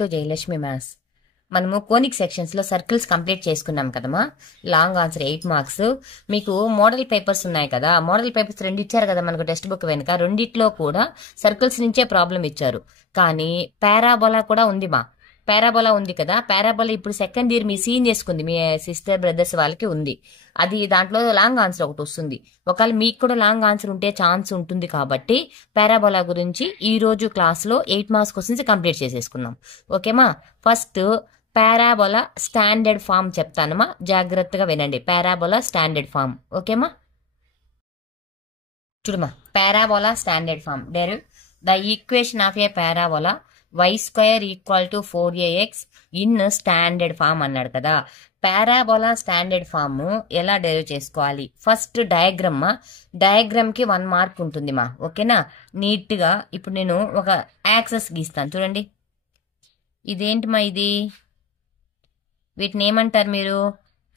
To Jayalakshmi maths. మనము conic సెక్షన్స్లో circles complete చేసుకున్నాం కదమ్మా. Long answer 8 marks. మీకు మోడల్ పేపర్స్ ఉన్నాయి కదా, మోడల్ పేపర్స్ 2 ఇచ్చారు కదా మనకు టెక్స్ట్ బుక్ వెనుక. రెండిట్లో కూడా సర్కిల్స్ నుంచే ప్రాబ్లం ఇచ్చారు, కానీ పారాబోలా కూడా ఉంది మా. పారాబోలా ఉంది కదా, పారాబోలా ఇప్పుడు సెకండ్ ఇయర్ మీ సీన్ చేసుకుంది, మీ సిస్టర్ బ్రదర్స్ వాళ్ళకి ఉంది. అది దాంట్లో లాంగ్ ఆన్సర్ ఒకటి వస్తుంది. ఒకవేళ మీకు కూడా లాంగ్ ఆన్సర్ ఉంటే ఛాన్స్ ఉంటుంది, కాబట్టి పారాబోలా గురించి ఈ రోజు క్లాస్లో 8 మార్క్స్ క్వశ్చన్స్ కంప్లీట్ చేసేసుకున్నాం. ఓకేమా. ఫస్ట్ పారాబోలా స్టాండర్డ్ ఫామ్ చెప్తానమ్మా, జాగ్రత్తగా వినండి. Parabola standard form. ఓకేమా. చూడమా, parabola standard form. Derive the equation of a parabola y² = 4ax in standard form అన్నాడు కదా. పారాబోలా స్టాండర్డ్ ఫామ్ ఎలా డెరివ్ చేసుకోవాలి? ఫస్ట్ డయాగ్రమ్ మా. డయాగ్రామ్ కి 1 మార్క్ ఉంటుంది మా. ఓకేనా. నీట్ గా ఇప్పుడు నేను ఒక యాక్సెస్ గీస్తాను, చూడండి. ఇదేంటి మా ఇది? వీటిని ఏమంటారు మీరు?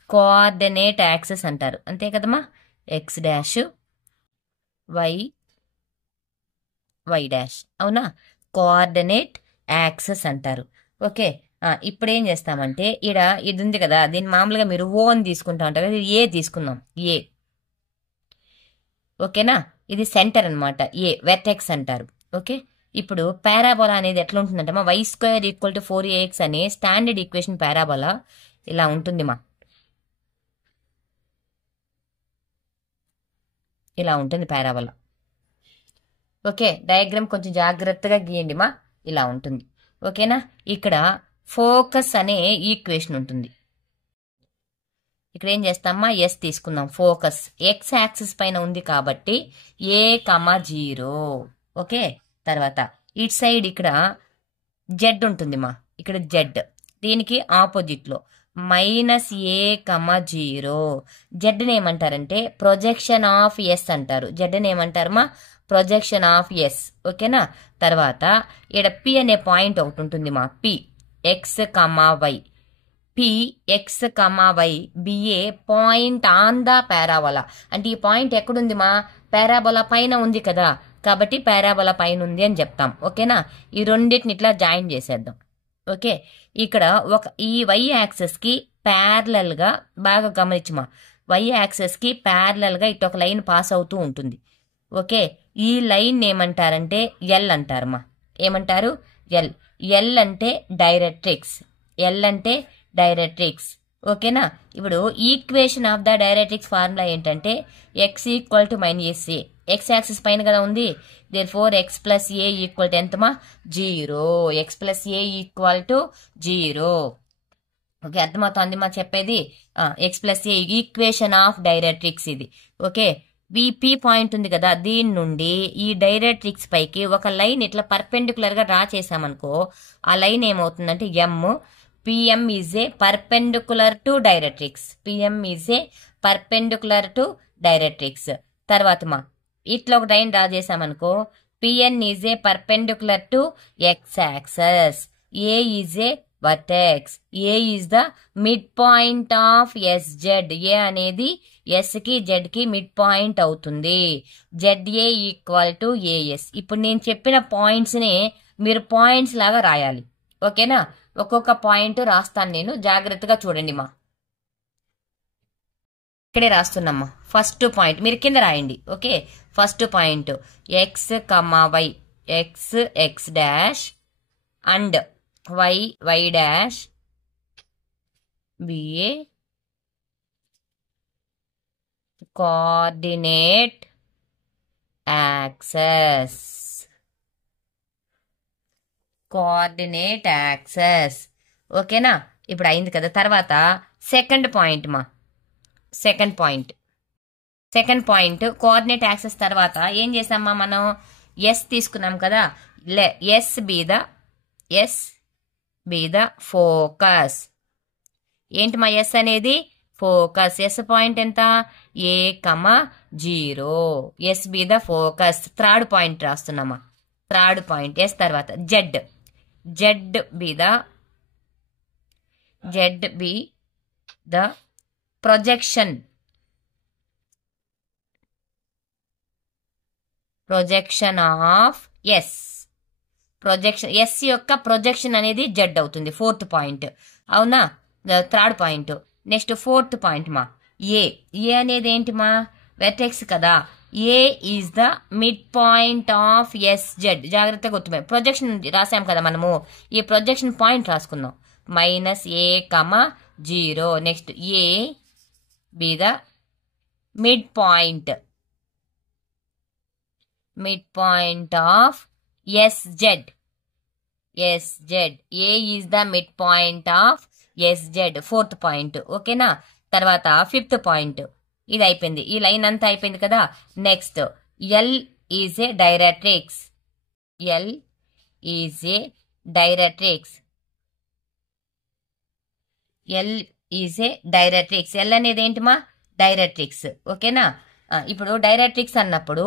కోఆర్డినేట్ యాక్సెస్ అంటారు, అంతే కదమ్మా. x dash y y dash, అవునా? కోఆర్డినేట్ యాక్సెస్ అంటారు. ఓకే. ఇప్పుడు ఏం చేస్తామంటే ఇది ఉంది కదా, దీన్ని మామూలుగా మీరు ఓ అని తీసుకుంటా ఉంటారు కదా, ఇది ఏ తీసుకుందాం, ఏ. ఓకేనా. ఇది సెంటర్ అనమాట, ఏ వెర్టెక్స్ అంటారు. ఓకే. ఇప్పుడు పారాబోలా అనేది ఎట్లా ఉంటుందంటే మా y² = 4ax అనే స్టాండర్డ్ ఈక్వేషన్ పారాబోలా ఇలా ఉంటుంది మా. ఇలా ఉంటుంది పారాబోలా. ఓకే. డయాగ్రామ్ కొంచెం జాగ్రత్తగా గీయండి మా. ఇలా ఉంటుంది. ఓకేనా. ఇక్కడ ఫోకస్ అనే ఈక్వేషన్ ఉంటుంది. ఇక్కడ ఏం చేస్తామా, ఎస్ తీసుకుందాం. ఫోకస్ ఎక్స్ యాక్సిస్ పైన ఉంది కాబట్టి a,0. ఓకే. తర్వాత ఇట్ సైడ్ ఇక్కడ జెడ్ ఉంటుంది మా. ఇక్కడ జెడ్ దీనికి ఆపోజిట్ లో -a,0. జెడ్ని ఏమంటారంటే ప్రొజెక్షన్ ఆఫ్ ఎస్ అంటారు. జెడ్ని ఏమంటారు మా? Projection of S. ఓకేనా. తర్వాత ఇక్కడ పి అనే పాయింట్ ఒకటి ఉంటుంది మా. P x, y. P x, y be a point on the parabola. అంటే ఈ పాయింట్ ఎక్కడుంది మా? పారాబోలా పైన ఉంది కదా, కాబట్టి పారాబోలా పైన ఉంది అని చెప్తాం. ఓకేనా. ఈ రెండింటిని ఇట్లా జాయిన్ చేసేద్దాం. ఓకే. ఇక్కడ ఈ y యాక్సెస్ కి ప్యారలల్ గా, బాగా గమనించమా, y యాక్సెస్ కి ప్యారలల్ గా ఇటు ఒక లైన్ పాస్ అవుతూ ఉంటుంది. ఓకే. ఈ లైన్ ఏమంటారంటే ఎల్ అంటారమ్మా. ఏమంటారు? ఎల్. ఎల్ అంటే డైరెక్ట్రిక్స్. ఎల్ అంటే డైరెక్ట్రిక్స్. ఓకేనా. ఇప్పుడు equation of the directrix formula ఏంటంటే x = -a. ఎక్స్ యాక్సిస్ పైన కదా ఉంది, therefore x + a = ఎంతమా? 0. x + a = 0. Okay. అర్థమవుతుంది మా చెప్పేది? x + a equation of directrix ఇది. ఓకే. పి పాయింట్ ఉంది కదా, దీని నుండి ఈ డైరెక్ట్రిక్స్ పైకి ఒక లైన్ ఇట్లా పర్పెండికులర్ గా డ్రా చేసామనుకో, ఆ లైన్ ఏమవుతుందంటే m. pm is a perpendicular to directrix. pm is a perpendicular to directrix. తర్వాత మా ఇట్లా ఒక లైన్ డ్రా చేసామనుకో, pn is a perpendicular to x axis. a is a vertex. a is the midpoint of sz. a అనేది s కి z కి midpoint అవుతుంది. ZA = AS. ఇప్పుడు నేను చెప్పిన పాయింట్స్ ని మీరు పాయింట్స్ లాగా రాయాలి. ఓకేనా. ఒక్కొక్క పాయింట్ రాస్తాను నేను, జాగ్రత్తగా చూడండి మా. ఇక్కడే రాస్తున్నామ్మా. ఫస్ట్ పాయింట్ మీరు కింద రాయండి. Okay. First point x, y. x dash and y dash BA coordinate access. Coordinate access. ఓకేనా. ఇప్పుడు అయింది కదా. తర్వాత సెకండ్ పాయింట్ మా. సెకండ్ పాయింట్ కోఆర్డినేట్ యాక్సెస్ తర్వాత ఏం చేసామా మనం? ఎస్ తీసుకున్నాం కదా, ఎస్ బి ద ఫోకస్. ఏంటి మా ఎస్ అనేది? ఫోకస్. ఎస్ పాయింట్ ఎంత? a,0. S be the focus. Third point రాస్తున్నామా. థర్డ్ పాయింట్ ఎస్ తర్వాత Z be the projection of S. Projection S యొక్క ప్రొజెక్షన్ అనేది జెడ్ అవుతుంది. 4th పాయింట్ అవునా. 3rd point. Next 4th point మా ఏ అనేది ఏంటి మా వెర్టెక్స్ కదా. A is the midpoint of S Z. జాగ్రత్తగా గుర్తుమే. ప్రొజెక్షన్ రాసాం కదా మనము. ఈ ప్రొజెక్షన్ పాయింట్ రాసుకుందాం. -a,0. Next A be the midpoint of SZ. A is the midpoint of SZ. 4th point. ఓకేనా. తర్వాత 5th పాయింట్. ఇది అయిపోయింది. ఈ లైన్ అంతా అయిపోయింది కదా. Next L is a directrix. L is a directrix. L is a directrix. L అనేది ఏంటి మా డైరెక్ట్రిక్స్. ఓకేనా. ఇప్పుడు డైరెక్ట్రిక్స్ అన్నప్పుడు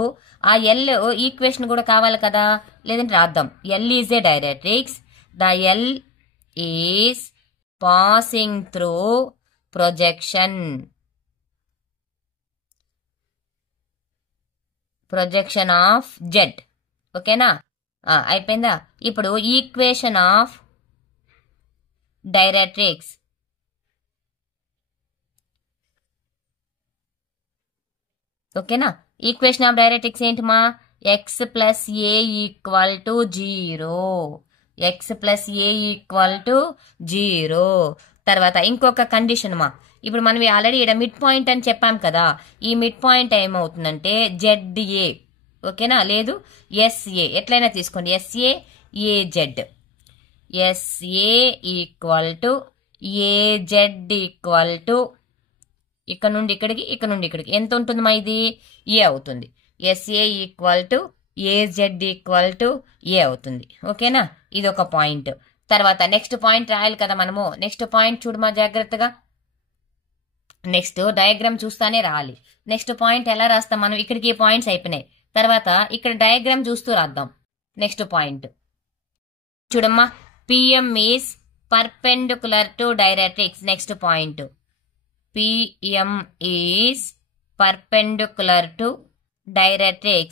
ఆ ఎల్ ఈక్వేషన్ కూడా కావాలి కదా. లేదంటే రాద్దాం. L is a directrix. The L is passing through projection of Z. ఓకేనా. అయిపోయిందా. ఇప్పుడు ఈక్వేషన్ ఆఫ్ డైరెక్ట్రిక్స్. ఓకేనా. ఈక్వేషన్ ఆఫ్ డైరెక్ట్రిక్స్ ఏంటి మా x + a = 0. x + a = 0. తర్వాత ఇంకొక కండిషన్ మా. ఇప్పుడు మనం ఆల్రెడీ ఇక్కడ మిడ్ పాయింట్ అని చెప్పాం కదా. ఈ మిడ్ పాయింట్ ఏమవుతుందంటే ZA. ఓకేనా. లేదు SA ఎట్లయినా తీసుకోండి. SA AZ. SA = AZ ఇక్కడ నుండి ఇక్కడికి, ఇక్కడ నుండి ఇక్కడికి ఎంత ఉంటుంది మా ఇది ఏ అవుతుంది. SA = AZ = ఏ అవుతుంది. ఓకేనా. ఇది ఒక పాయింట్. తర్వాత నెక్స్ట్ పాయింట్ రాయాలి కదా మనము. నెక్స్ట్ పాయింట్ చూడమా జాగ్రత్తగా. నెక్స్ట్ డయాగ్రామ్ చూస్తానే రావాలి. నెక్స్ట్ పాయింట్ ఎలా రాస్తాం మనం. ఇక్కడికి పాయింట్స్ అయిపోయినాయి. తర్వాత ఇక్కడ డయాగ్రామ్ చూస్తూ రాద్దాం. నెక్స్ట్ పాయింట్ చూడమ్మా. PM is perpendicular to directrix. Next point PM is perpendicular to directrix.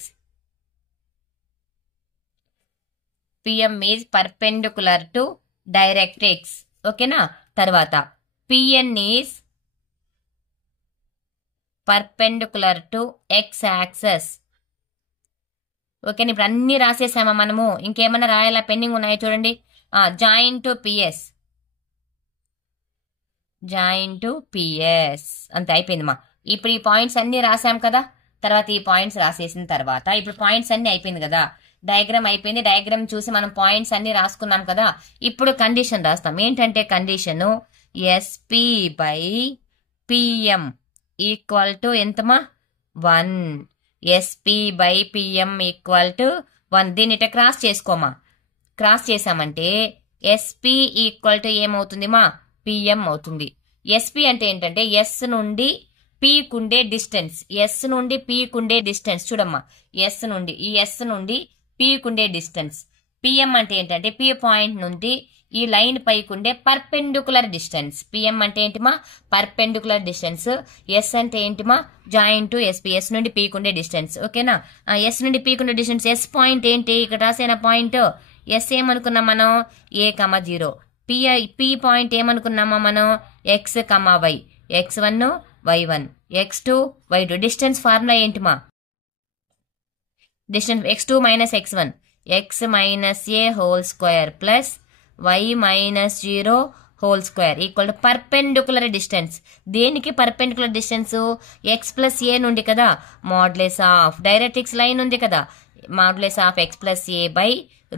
PM is perpendicular to directrix. ఓకేనా. తర్వాత PN is perpendicular to x axis. ఓకేనా. ఇప్పుడు అన్ని రాసేసామా మనము. ఇంకేమన్నా రాయాలా పెండింగ్ ఉన్నాయో చూడండి. Join to PS. అంతే అయిపోయిందమ్మా. ఇప్పుడు ఈ పాయింట్స్ అన్ని రాసాం కదా. తర్వాత ఈ పాయింట్స్ రాసేసిన తర్వాత ఇప్పుడు పాయింట్స్ అన్ని అయిపోయింది కదా. డయాగ్రామ్ అయిపోయింది. డయాగ్రామ్ చూసి మనం పాయింట్స్ అన్ని రాసుకున్నాం కదా. ఇప్పుడు కండిషన్ రాస్తాం. ఏంటంటే కండిషన్ SP/PM = ఎంతమా 1. SP/PM = 1. దీన్ని ఇట్లా క్రాస్ చేసుకోమా. క్రాస్ చేసామంటే SP = ఏమవుతుంది మా PM అవుతుంది. SP అంటే ఏంటంటే S నుండి P కుండే డిస్టెన్స్. S నుండి P కుండే డిస్టెన్స్ చూడమ్మా. S నుండి P కుండే డిస్టెన్స్. PM అంటే ఏంటంటే P పాయింట్ నుండి ఈ లైన్ పైకుండే పర్పెండిక్యులర్ డిస్టెన్స్. PM అంటే ఏంటిమా పర్పెండిక్యులర్ డిస్టెన్స్. S అంటే ఏంటిమా జాయిన్ టు SP. S నుండి P కుండే డిస్టెన్స్. ఓకేనా. S నుండి P కుండే డిస్టెన్స్. S పాయింట్ ఏంటి ఇక్కడ రాసిన పాయింట్. S ఏమనుకున్నాం మనం A,0. P పాయింట్ ఏమనుకున్నామా మనం X, Y. X1 Y1 X2 Y2. Distance formula ఏంటిమా distance X2 - X1 X - A whole square plus Y - 0 whole square equal to perpendicular distance. దేనికి perpendicular distance X + A నుండి కదా. Modulus of directrix line ఉంది కదా. Modulus of X + A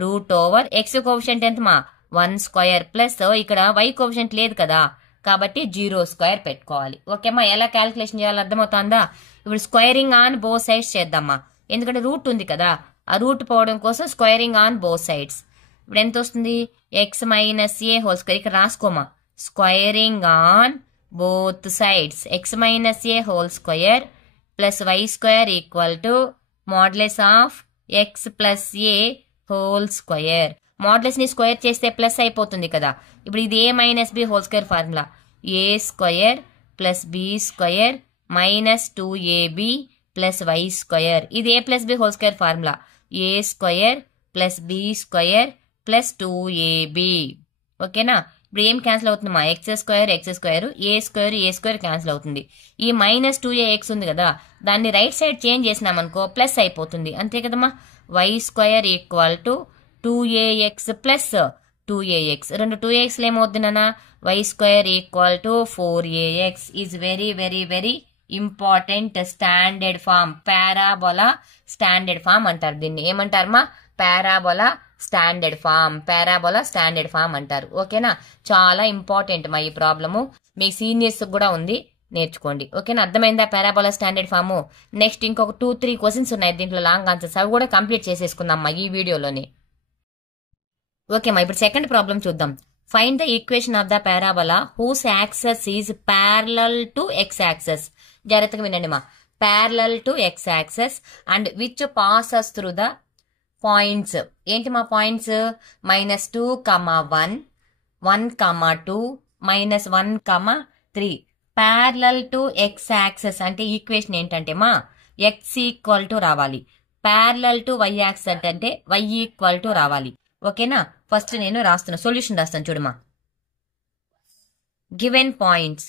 √ఓవర్ X coefficient ఎంతమా 1² plus ఇక్కడ Y coefficient లేదు కదా కాబట్టి 0² పెట్టుకోవాలి. ఓకేమ్మా. ఎలా క్యాలిక్యులేషన్ చేయాలో అర్థమవుతుందా. ఇప్పుడు స్క్వేరింగ్ ఆన్ బోత్ సైడ్స్ చేద్దామా. ఎందుకంటే రూట్ ఉంది కదా. ఆ రూట్ పోవడం కోసం స్క్వేరింగ్ ఆన్ బోత్ సైడ్స్. ఇప్పుడు ఎంత వస్తుంది X - A హోల్ స్క్వేర్. ఇక్కడ రాసుకోమా. Squaring on both sides X - A whole square plus Y² equal to modulus of X + A whole square. Modulus ని స్క్వేర్ చేస్తే ప్లస్ అయిపోతుంది కదా. ఇప్పుడు ఇది A - B whole square formula. A² + B² - 2AB + Y². ఇది A + B whole square formula. A² plus B square plus 2ab. ఓకేనా? ఇప్పుడు ఏం క్యాన్సిల్ అవుతుందమ్మా? X square A square cancel అవుతుంది. ఈ మైనస్ 2ax ఉంది కదా, దాన్ని రైట్ సైడ్ చేంజ్ చేసినామనుకో ప్లస్ అయిపోతుంది. అంతే కదమ్మా? Y square equal to 2ax plus 2ax. రెండు 2axలు ఏమవుద్ది నాన్న? Y square equal to 4ax is very very very important standard form. Parabola standard form అంటారు దీన్ని. ఏమంటారమ్మా? పారాబోలా స్టాండర్డ్ ఫామ్ అంటారు. ఓకేనా? చాలా ఇంపార్టెంట్ మా ఈ ప్రాబ్లము. మీ సీనియర్స్ కూడా ఉంది, నేర్చుకోండి. ఓకేనా? అర్థమైందా పారాబోలా స్టాండర్డ్ ఫాము? నెక్స్ట్ ఇంకొక 2-3 క్వశ్చన్స్ ఉన్నాయి దీంట్లో, లాంగ్ ఆన్సర్స్. అవి కూడా కంప్లీట్ చేసేసుకుందాం ఈ వీడియోలోనే. ఓకేమ్మా, ఇప్పుడు సెకండ్ ప్రాబ్లం చూద్దాం. Find the equation of the parabola whose axis is parallel to X axis. జాగ్రత్తగా వినండి మా. Parallel to X axis and which passes through the points. ఏంటి మా points? -2, 1, 1, 2, -1, 3. Parallel to X axis అంటే ఈక్వేషన్ ఏంటంటే మా X equal to రావాలి. Parallel to Y axis అంటే వై ఈక్వల్ టు రావాలి. ఓకేనా? ఫస్ట్ నేను రాస్తున్నా, సొల్యూషన్ రాస్తాను చూడమా. Given points.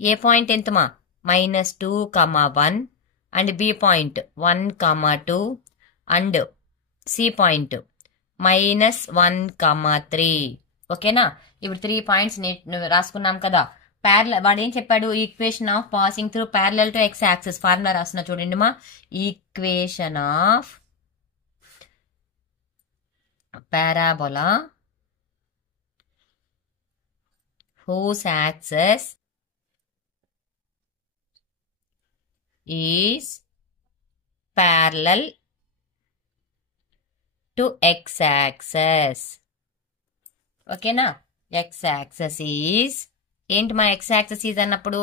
ఏ పాయింట్ ఎంతమా? -2, 1 and B point 1, 2 and C point -1, 3. ఓకేనా? ఇప్పుడు 3 పాయింట్స్ రాసుకున్నాం కదా. వాడు ఏం చెప్పాడు? Equation of passing through parallel to X axis. Formula రాస్తున్నా చూడండి మా. Equation of parabola whose axis is parallel to x-axis. ఓకేనా? x-axis is ఏంటి మా? x-axis అన్నప్పుడు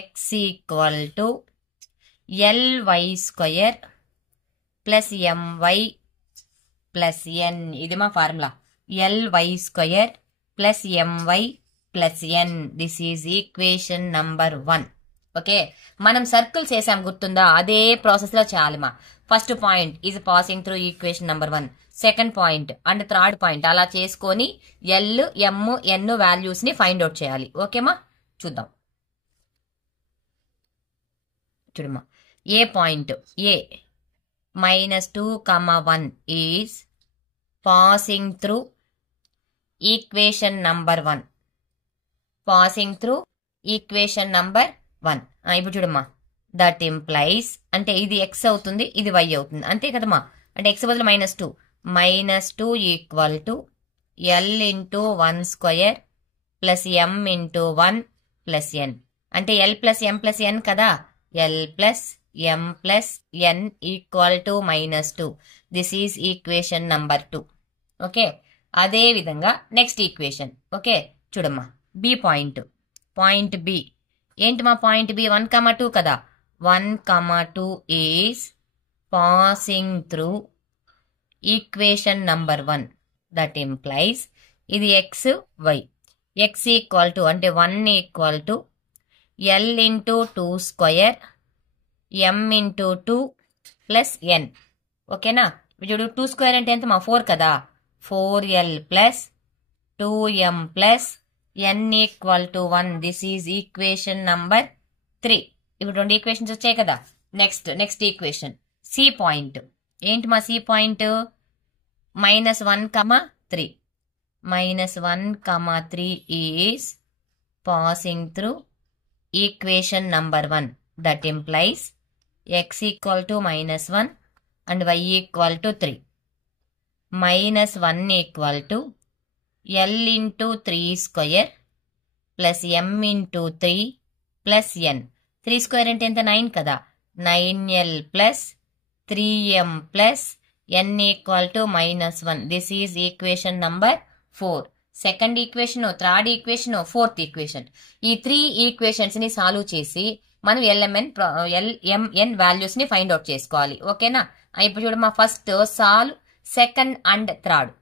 x equal to ly square plus my plus n. ఇది మా formula. ly square plus my plus n. This is equation number 1. Okay, మనం circles వేసాం గుర్తుందా? అదే ప్రాసెస్ లో చేయాలి మా. First point is passing through equation number 1, second point and third point అలా చేసుకొని ఎల్ ఎమ్ ఎన్ వాల్యూస్ ని ఫైండ్ అవుట్ చేయాలి. ఓకేమా? చూద్దాం. చూడమ్మా, A point A -2, 1 is passing through equation number 1. Passing through equation number 1. ఇప్పుడు చూడమ్మా, దట్ ఇంప్లైస్ అంటే ఇది ఎక్స్ అవుతుంది, ఇది వై అవుతుంది. అంతే కదమ్మా? అంటే ఎక్స్ బదులు -2. -2 equal to l into 1 square plus m into 1 plus n. అంటే l plus m plus n కదా. L plus m plus n equal to -2. This is equation number 2. Okay, అదే విధంగా నెక్స్ట్ ఈక్వేషన్. ఓకే, చూడమ్మా, B point. Point B ఏంటి మా? Point B 1, 2 కదా. 1, 2 is passing through equation number 1. That implies ఇది x y. X equal to అంటే 1 equal to l into 2 square m into 2 plus n. ఓకేనా? ఇప్పుడు 2 స్క్వేర్ అంటే ఎంత మా? 4 కదా. 4l plus 2m plus n equal to 1. This is equation number 3. ఇప్పుడు 2 equations వచ్చాయి కదా. Next equation C point. ఏంటి మా C point? -1, 3. -1, 3 is passing through equation number 1. That implies x equal to -1 and y equal to 3. -1 equal to L into 3 square plus M into 3 plus N. 3 square అంటే ఎంత? 9 కదా. 9L plus 3M plus N equal to -1. This is equation number 4. Second equation, third equation, fourth equation. ఈ 3 equations ని solve చేసి మనం l m n values ని find out చేసుకోవాలి. ఓకేనా? ఇప్పుడు చూడమ్మా, first solve second and third.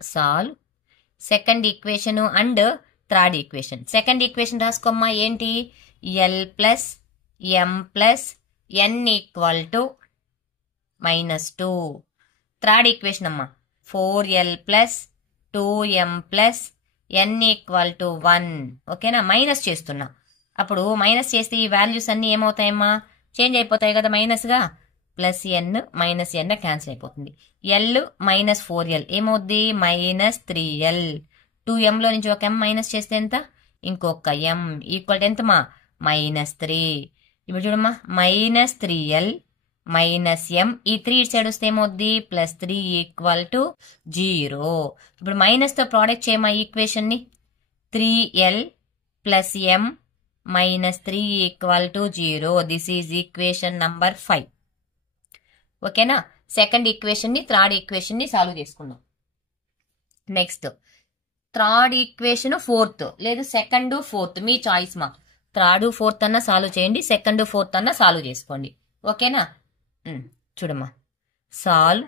Solve second equation and third equation. Second equation రాసుకోమ్మా. ఏంటి? L plus m plus n equal to -2. Third equation అమ్మా 4l plus 2m plus n equal to 1. ఓకేనా, minus చేస్తున్నా. అప్పుడు మైనస్ చేస్తే ఈ values అన్నీ ఏమవుతాయమ్మా, change అయిపోతాయి కదా మైనస్గా. Plus n minus n cancel అయిపోతుంది. l మైనస్ 4l ఏమవుద్ది, -3l. 2mలో నుంచి ఒక m మైనస్ చేస్తే ఎంత, ఇంకొక m ఈక్వల్ టు ఎంతమా, -3. ఇప్పుడు చూడమ్మా, -3l మైనస్ m, ఈ 3 ఇటు సైడ్ వస్తే ఏమవుద్ది, +3 ఈక్వల్ టు 0. ఇప్పుడు మైనస్తో ప్రోడక్ట్ చేయమా ఈక్వేషన్ ని. 3l plus m -3 equal to 0. This is equation number 5. ఓకేనా, సెకండ్ ఈక్వేషన్ ని థర్డ్ ఈక్వేషన్ ని సాల్వ్ చేసుకుందాం. నెక్స్ట్ థర్డ్ ఈక్వేషన్ ఫోర్త్, లేదు సెకండ్ ఫోర్త్ మీ చాయిస్ మా. థర్డ్ ఫోర్త్ అన్న సాల్వ్ చేయండి, సెకండ్ ఫోర్త్ అన్న సాల్వ్ చేసుకోండి. ఓకేనా, చూడమ్మా, solve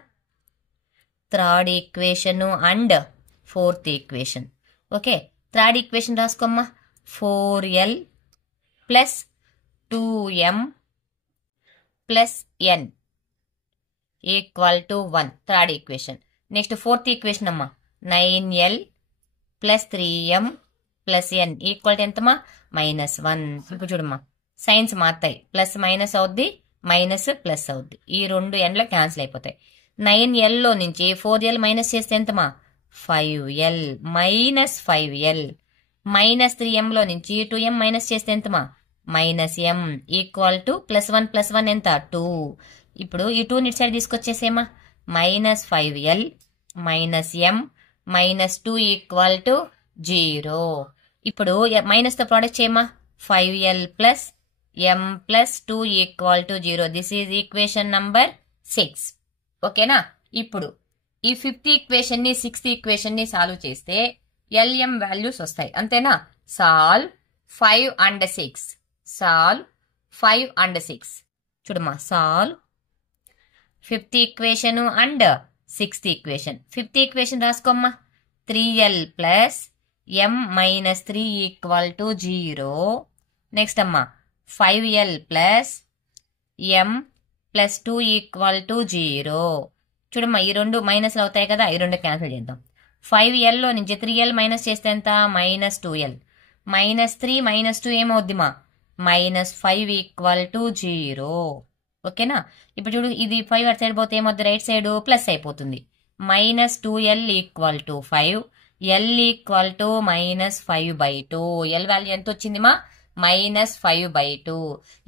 third equation and fourth equation. Okay, third equation రాసుకోమ్మా. 4l plus 2m plus n equal to 1. Third equation. Next fourth equation అమ్మా, 9l plus 3m plus n equal to ఎంతమా, -1. ఇప్పుడు చూడమ్మా, signs మారుతాయి, ప్లస్ మైనస్ అవుద్ది, minus plus అవుద్ది. ఈ రెండు ఎండ్లో క్యాన్సిల్ అయిపోతాయి. 9lలో నుంచి 4l మైనస్ చేస్తే ఎంతమా, 5l -5l. -3mలో నుంచి 2m మైనస్ చేస్తే ఎంతమా, -m ఈక్వల్ టు +1 + 1 ఎంత, 2. ఇప్పుడు ఈ 2 ఇటు సైడ్ తీసుకొచ్చేసేమా, -5l -m -2 ఈక్వల్ టు 0. ఇప్పుడు మైనస్తో ప్రోడక్ట్ చేయమా, 5l plus m plus 2 equal to 0. This is equation number 6. ఓకేనా, ఇప్పుడు ఈ ఫిఫ్త్ ఈక్వేషన్ ని సిక్స్త్ ఈక్వేషన్ ని సాల్వ్ చేస్తే lm వాల్యూస్ వస్తాయి, అంతేనా. Solve 5 and 6. Solve 5 and 6. చూడమ్మా, solve fifth equation and sixth equation. Fifth equation రాసుకోమ్మా. 3l plus m -3 equal to 0. Next అమ్మా 5l plus m plus 2 equal to 0. చూడమ్మా, ఈ రెండు మైనస్లు అవుతాయి కదా, ఈ రెండు క్యాన్సిల్ చేద్దాం. 5lలో నుంచి 3l మైనస్ చేస్తే ఎంత, -2l. -3 -2 ఏమవుద్దిమా, -5 equal to 0. ఓకేనా, ఇప్పుడు చూడు, ఇది 5 అటు సైడ్ పోతే ఏమవుద్ది, రైట్ సైడ్ ప్లస్ అయిపోతుంది. -2l equal to 5, l equal to -5/2. l value ఎంత వచ్చిందిమా, -5/2.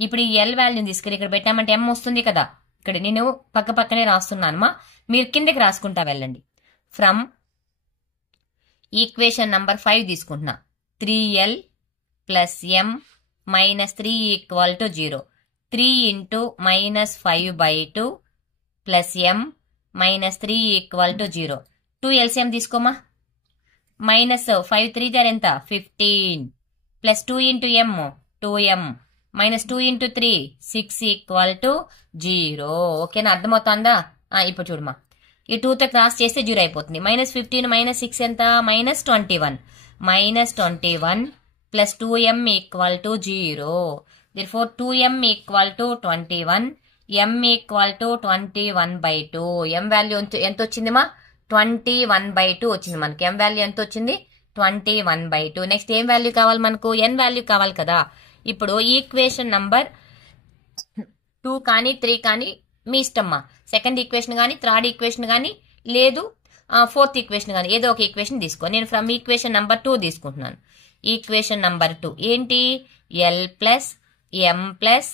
ఇప్పుడు ఈ l వాల్యూని తీసుకెళ్ళి ఇక్కడ పెట్టామంటే m వస్తుంది కదా. ఇక్కడ నేను పక్క పక్కనే రాస్తున్నానమ్మా, మీరు కిందకి రాసుకుంటా వెళ్ళండి. ఫ్రమ్ ఈక్వేషన్ నంబర్ 5 తీసుకుంటున్నా. 3l plus m -3 equal to 0. 3 into -5/2 plus m -3 equal to 0. 2 LCM తీసుకోమా. -5 3 జార్ ఎంత, 15 plus 2 into m 2m -2 into 3 6 equal to 0. ఓకేనా, అర్థమవుతుందా. ఇప్పుడు చూడమా, ఈ 2తో క్రాస్ చేస్తే 0 అయిపోతుంది. -15 -6 ఎంత, -21. -21 plus 2m equal to 0. therefore 2m equal to 21, m equal to 21/2. m value ఎంత వచ్చిందిమా, 21/2 వచ్చింది మనకి. m వాల్యూ ఎంత వచ్చింది, 21/2. నెక్స్ట్ ఏం వాల్యూ కావాలి మనకు, n వాల్యూ కావాలి కదా. ఇప్పుడు ఈక్వేషన్ నంబర్ 2 కానీ 3 కానీ మీ ఇష్టమ్మా. సెకండ్ ఈక్వేషన్ కానీ థర్డ్ ఈక్వేషన్ కానీ లేదు ఫోర్త్ ఈక్వేషన్ కానీ ఏదో ఒక ఈక్వేషన్ తీసుకో. నేను ఫ్రమ్ ఈక్వేషన్ నంబర్ 2 తీసుకుంటున్నాను. ఈక్వేషన్ నంబర్ 2 ఏంటి, l plus m plus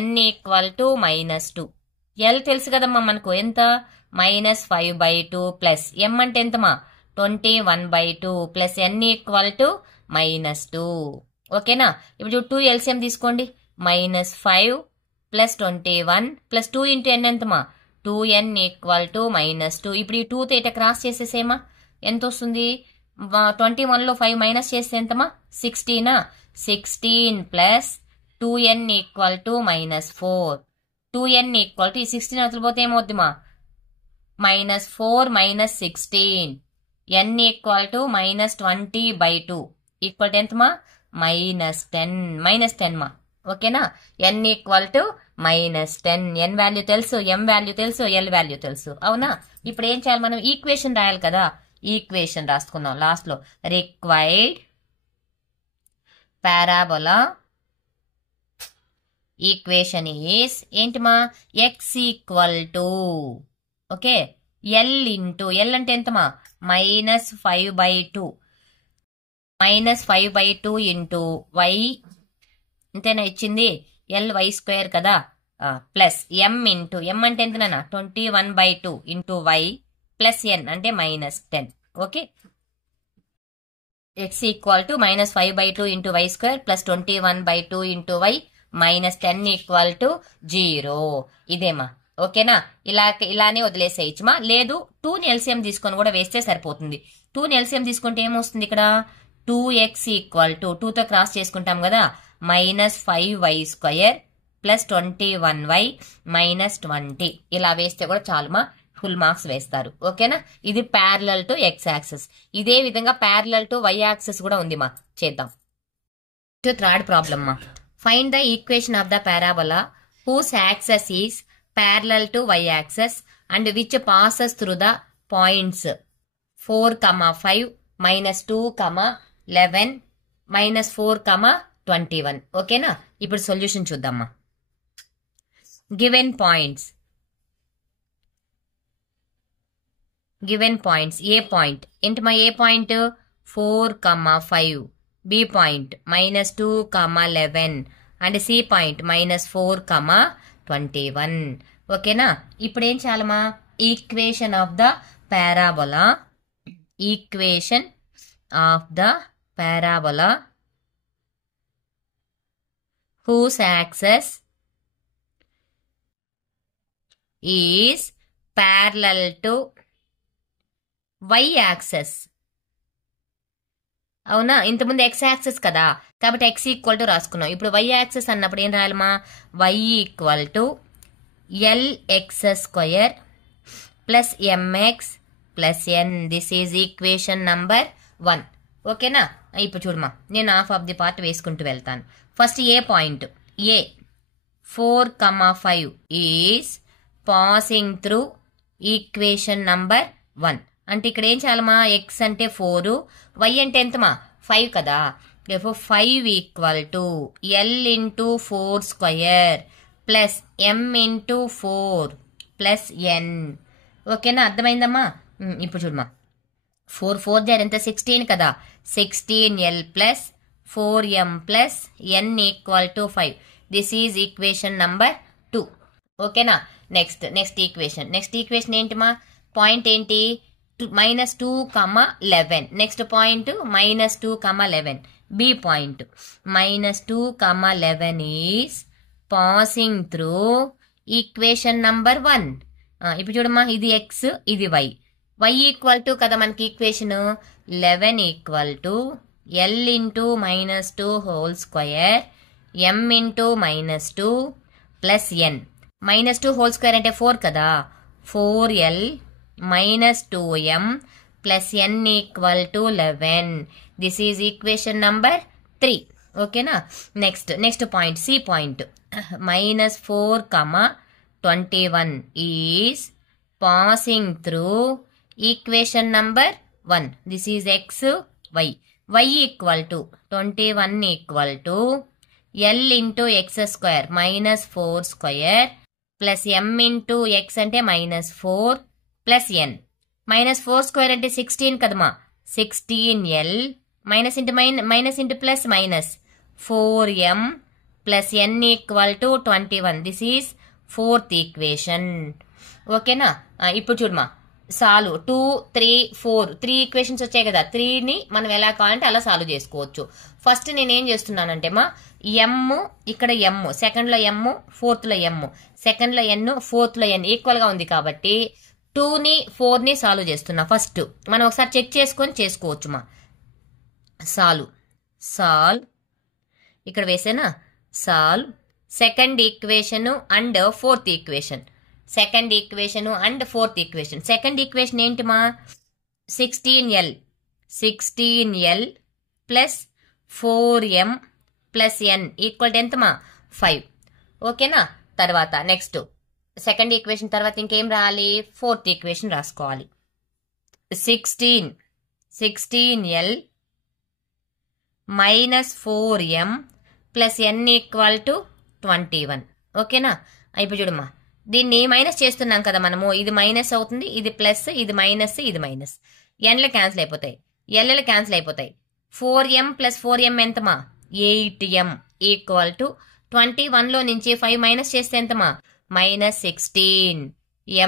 n equal to -2. l తెలుసు కదమ్మా మనకు ఎంత, -5/2 ప్లస్ m అంటే ఎంతమా, 21/2 ప్లస్ n ఈక్వల్ టు -2. ఓకేనా, ఇప్పుడు 2 LCM తీసుకోండి. -5 plus 21 plus 2 into n ఎంతమా, 2n equal to -2. ఇప్పుడు ఈ 2తో ఇట క్రాస్ చేసేసేమా, ఎంత వస్తుంది, 21లో 5 మైనస్ చేస్తే ఎంతమా, 16. 16 plus 2n equal to -4. 2n equal to ఈ 16 అసలు పోతే ఏమవుద్దిమా, -4 -16. n equal to -20/2 equal to ఎంతమా, -10 మా. ఓకేనా, n equal to -10. n value తెలుసు, m వాల్యూ తెలుసు, l వాల్యూ తెలుసు. అవునా? ఇప్పుడు ఏం చేయాలి? మనం ఈక్వేషన్ రాయాలి కదా. ఈక్వేషన్ రాసుకుందాం లాస్ట్ లో. రిక్వైర్డ్ పారాబోలా ఈక్వేషన్ ఈస్ ఏంటి మా? x = okay l into l అంటే ఎంతమా? -5/2 -5/2 ఇంటూ y అంతేనా ఇచ్చింది? ly² కదా, ప్లస్ m ఇంటూ m అంటే ఎంతనా? 21/2 ఇంటూ y ప్లస్ n అంటే -10. Okay, x = -5/2 into y² plus 21/2 into y -10 = 0. ఇదేమా? ఓకేనా? ఇలానే వదిలేసేయచ్చుమా. లేదు 2ని ఎల్సిఎం తీసుకొని కూడా వేస్తే సరిపోతుంది. 2ని ఎల్సిఎం తీసుకుంటే ఏమొస్తుంది ఇక్కడ? 2x = 2తో క్రాస్ చేసుకుంటాం కదా, -5y² ప్లస్ 21y -20. ఇలా వేస్తే కూడా చాలుమా, ఫుల్ మార్క్స్ వేస్తారు. ఓకేనా? ఇది ప్యారలల్ టు x యాక్సిస్. ఇదే విధంగా ప్యారలల్ టు y యాక్సిస్ కూడా ఉంది మా. చేద్దాం. థర్డ్ ప్రాబ్లమ్ మా. Find the equation of the parabola whose axis is parallel to y-axis and which passes through the points 4, 5, -2, 11, -4, 21. ఓకేనా? ఇప్పుడు సొల్యూషన్ చూద్దామా. గివెన్ పాయింట్స్ ఏ పాయింట్ ఏంటి మా? A point 4, 5, B point -2, 11 and C point -4, 21. ఓకేనా? ఇప్పుడు ఏం చేయాలమా? Equation of the parabola whose axis is parallel to y axis. అవునా? ఇంతకుముందు x యాక్సిస్ కదా, కాబట్టి x = రాసుకున్నాం. ఇప్పుడు y యాక్సిస్ అన్నప్పుడు ఏం రాయాలమా? y = lx² plus mx plus n. This is equation number 1. ఓకేనా? ఇప్పుడు చూడమా, నేను హాఫ్ ఆఫ్ ది పార్ట్ వేసుకుంటూ వెళ్తాను. First A point A 4, 5 is passing through equation number 1. అంటే ఇక్కడ ఏం చేయాలమా? x అంటే 4, y అంటే ఎంతమా? 5 కదా. 5 = l into 4² plus m into 4 plus n. ఓకేనా? అర్థమైందమ్మా? ఇప్పుడు చూడమా, 4 4 ఎంత? 16 కదా. 16l plus 4m plus n = 5. This is equation number 2. ఓకేనా? నెక్స్ట్ ఈక్వేషన్ ఏంటిమా? పాయింట్ ఏంటి? -2, 11. Next point -2, 11. B point -2, 11 is passing through equation number 1. ఇప్పుడు చూడమ్మా, ఇది x, ఇది y. y = కదా మనకి equation 11 = l into -2² m into -2 plus n. -2² అంటే 4 కదా. 4l -2m plus n = 11. This is equation number 3. ఓకేనా? Next point C point -4, 21 is passing through equation number 1. This is x, y. y = 21 = l into x² -4² plus m into x అంటే -4 plus n. -4² అంటే 16 కదమ్మా. 16l minus into plus minus 4m plus n = 21. This is 4th equation. ఓకేనా? ఇప్పుడు చూడమా, solve 2, 3, 4 3 equations వచ్చాయి కదా. 3ని మనం ఎలా కావాలంటే అలా సాల్వ్ చేసుకోవచ్చు. ఫస్ట్ నేనేం చేస్తున్నానంటే మా m ఇక్కడ m, సెకండ్లో m, ఫోర్త్లో m, సెకండ్లో n, ఫోర్త్లో n ఈక్వల్గా ఉంది కాబట్టి 2ని 4ని సాల్వ్ చేస్తున్నా. ఫస్ట్ మనం ఒకసారి చెక్ చేసుకొని చేసుకోవచ్చు మా. సాల్వ్ ఇక్కడ వేసేనా? Solve second equation and fourth equation. Second equation and fourth equation. Second equation ఏంటి మా? 16l plus 4m plus n equal to ఎంత మా? 5. ఓకేనా? తర్వాత నెక్స్ట్ సెకండ్ ఈక్వేషన్ తర్వాత ఇంకేం రాయాలి, ఫోర్త్ ఈక్వేషన్ రాసుకోవాలి. 16l minus 4m plus n equal to 21. ఓకేనా? ఇప్పుడు చూడమ్మా, దీన్ని మైనస్ చేస్తున్నాం కదా మనము, ఇది మైనస్ అవుతుంది, ఇది ప్లస్, ఇది మైనస్, ఇది మైనస్, ఎన్లు క్యాన్సిల్ అయిపోతాయి, ఎల్లు క్యాన్సిల్ అయిపోతాయి. 4m ప్లస్ 4m ఎంతమా, 8m ఈక్వల్ టు 21లో నుంచి 5 మైనస్ చేస్తే ఎంతమా, -16.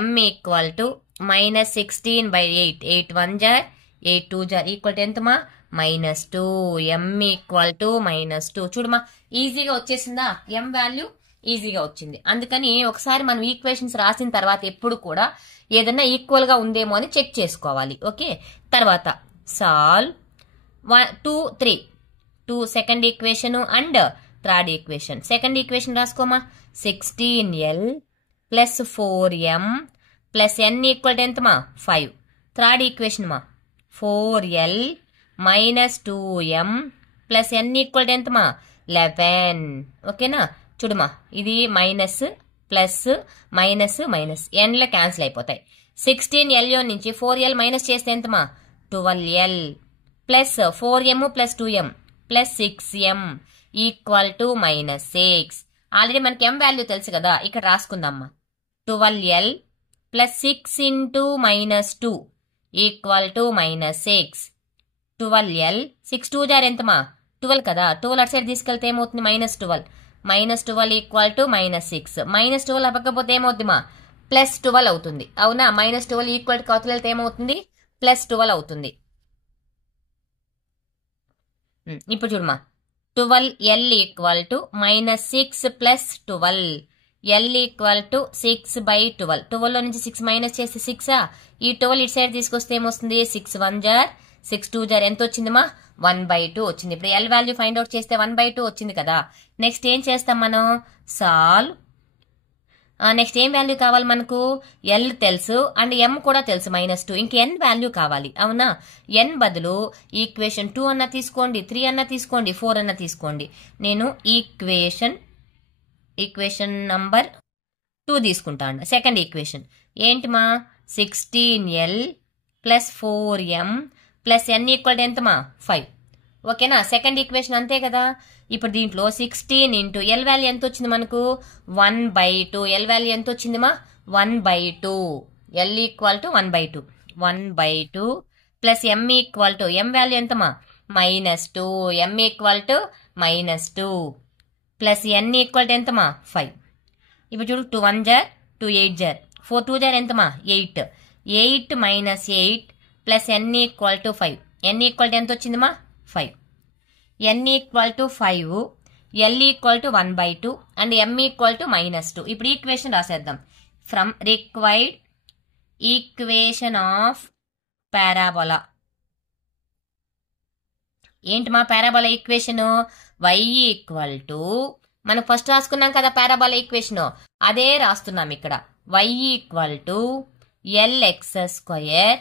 m equal to -16/8. 8 1 జార్ 8 2 జార్ ఈక్వల్ టు ఎంతమా, -2. m equal to -2. చూడమా, ఈజీగా వచ్చేసిందా, m వాల్యూ ఈజీగా వచ్చింది. అందుకని ఒకసారి మనం ఈక్వేషన్స్ రాసిన తర్వాత ఎప్పుడు కూడా ఏదన్నా ఈక్వల్ గా ఉందేమో అని చెక్ చేసుకోవాలి. ఓకే, తర్వాత solve 2 3 2 second equation and third equation. Second equation రాసుకోమా, 16l plus 4m plus n equal to ఎంతమా, 5. థర్డ్ ఈక్వేషన్ మా, 4l minus 2m plus n equal to ఎంతమా, 11. ఓకేనా? చూడమా, ఇది మైనస్ ప్లస్ మైనస్ మైనస్, ఎన్ల క్యాన్సిల్ అయిపోతాయి. 16l నుంచి 4l మైనస్ చేస్తే ఎంతమా, 12l plus 4m plus 2m plus 6m equal to -6. Already మనకి m వాల్యూ తెలుసు కదా, ఇక్కడ రాసుకుందామ్మా. 12l plus 6 into -2 equal to -6. 12l 6 2 జార్ ఎంతమా, 12 కదా, 12 అటు సైడ్ తీసుకెళ్తే ఏమవుతుంది, -12. -12 ఈక్వల్ టు -6. -12 అవ్వకపోతే ఏమవుతుందిమా, +12 అవుతుంది. అవునా? -12 ఈక్వల్ టు అవతల వెళ్తే ఏమవుతుంది, +12 అవుతుంది. ఇప్పుడు చూడమా, 12l equal to -6 plus 12. l equal to 6/12. 12లో నుంచి 6 మైనస్ చేస్తే 6. ఈ 12 ఇటు సైడ్ తీసుకొస్తే ఏమొస్తుంది, 6 1 జార్ 6 2 జార్ ఎంత వచ్చిందిమా, 1/2 వచ్చింది. ఇప్పుడు l వాల్యూ ఫైండ్ అవుట్ చేస్తే 1/2 వచ్చింది కదా. నెక్స్ట్ ఏం చేస్తాం మనం, సాల్వ్. నెక్స్ట్ ఏం వాల్యూ కావాలి మనకు, l తెలుసు అండ్ m కూడా తెలుసు -2. ఇంక n వాల్యూ కావాలి. అవునా? n బదులు ఈక్వేషన్ 2 అన్న తీసుకోండి, 3 అన్న తీసుకోండి, 4 అన్న తీసుకోండి. నేను ఈక్వేషన్ నంబర్ 2 తీసుకుంటాను. సెకండ్ ఈక్వేషన్ ఏంటిమా, 16l plus 4m plus n equal to ఎంతమా, 5. ఓకేనా? సెకండ్ ఈక్వేషన్ అంతే కదా. ఇప్పుడు దీంట్లో 16 ఇంటూ ఎల్ వాల్యూ ఎంత వచ్చింది మనకు, 1/2. ఎల్ వాల్యూ ఎంత వచ్చిందిమా, 1/2. L equal to 1/2. 1/2 plus m equal to, m value ఎంతమా, -2. m equal to -2 plus n equal to ఎంతమా, 5. ఇప్పుడు చూడు, 2 1 జార్ 2 8 జార్ 4 2 జార్ ఎంతమా, 8. 8 minus 8 plus n equal to 5. n equal to ఎంత వచ్చిందిమా, 5. n equal to 5, l equal to 1/2 and m equal to -2. ఇప్పుడు ఈక్వేషన్ రాసేద్దాం. From required equation of parabola. ఏంటి మా parabola equation, y equal to, మనం ఫస్ట్ రాసుకున్నాం కదా పారాబోలా ఈక్వేషన్, అదే రాస్తున్నాం ఇక్కడ. y equal to lx²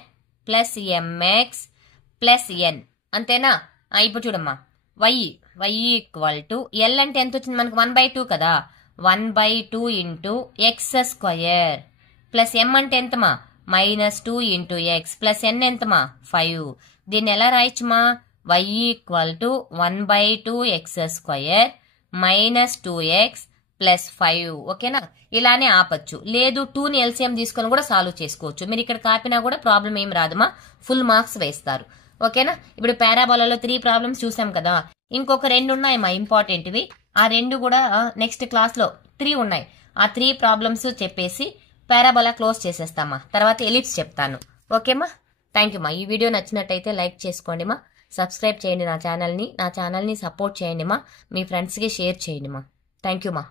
plus mx plus n. అంతేనా? ఇప్పుడు చూడమ్మా, y ఈక్వల్ టు, l అంటే ఎంత వచ్చింది మనకు, 1/2 కదా, 1/2 ఇంటూ x² ప్లస్ m అంటే ఎంతమా, -2 ఇంటూ x ప్లస్ n ఎంతమా, 5. దీన్ని ఎలా రాయొచ్చుమా, y equal to 1/2 x² minus 2x plus 5. ఓకేనా? ఇలానే ఆపచ్చు, లేదు 2ని ఎల్సిఎం తీసుకొని కూడా సాల్వ్ చేసుకోవచ్చు. మీరు ఇక్కడ కాపినా కూడా ప్రాబ్లం ఏం రాదుమా, ఫుల్ మార్క్స్ వేస్తారు. ఓకేనా? ఇప్పుడు పారాబోలాలో 3 ప్రాబ్లమ్స్ చూసాం కదా, ఇంకొక 2 ఉన్నాయమ్మా ఇంపార్టెంట్వి. ఆ 2 కూడా నెక్స్ట్ క్లాస్లో 3 ఉన్నాయి. ఆ 3 ప్రాబ్లమ్స్ చెప్పేసి పారాబోలా క్లోజ్ చేసేస్తామా, తర్వాత ఎలిప్స్ చెప్తాను. ఓకేమా? థ్యాంక్ యూ మా. ఈ వీడియో నచ్చినట్టయితే లైక్ చేసుకోండి మా, సబ్స్క్రైబ్ చేయండి నా ఛానల్ని సపోర్ట్ చేయండి మా, మీ ఫ్రెండ్స్కి షేర్ చేయండి మా. థ్యాంక్ యూ మా.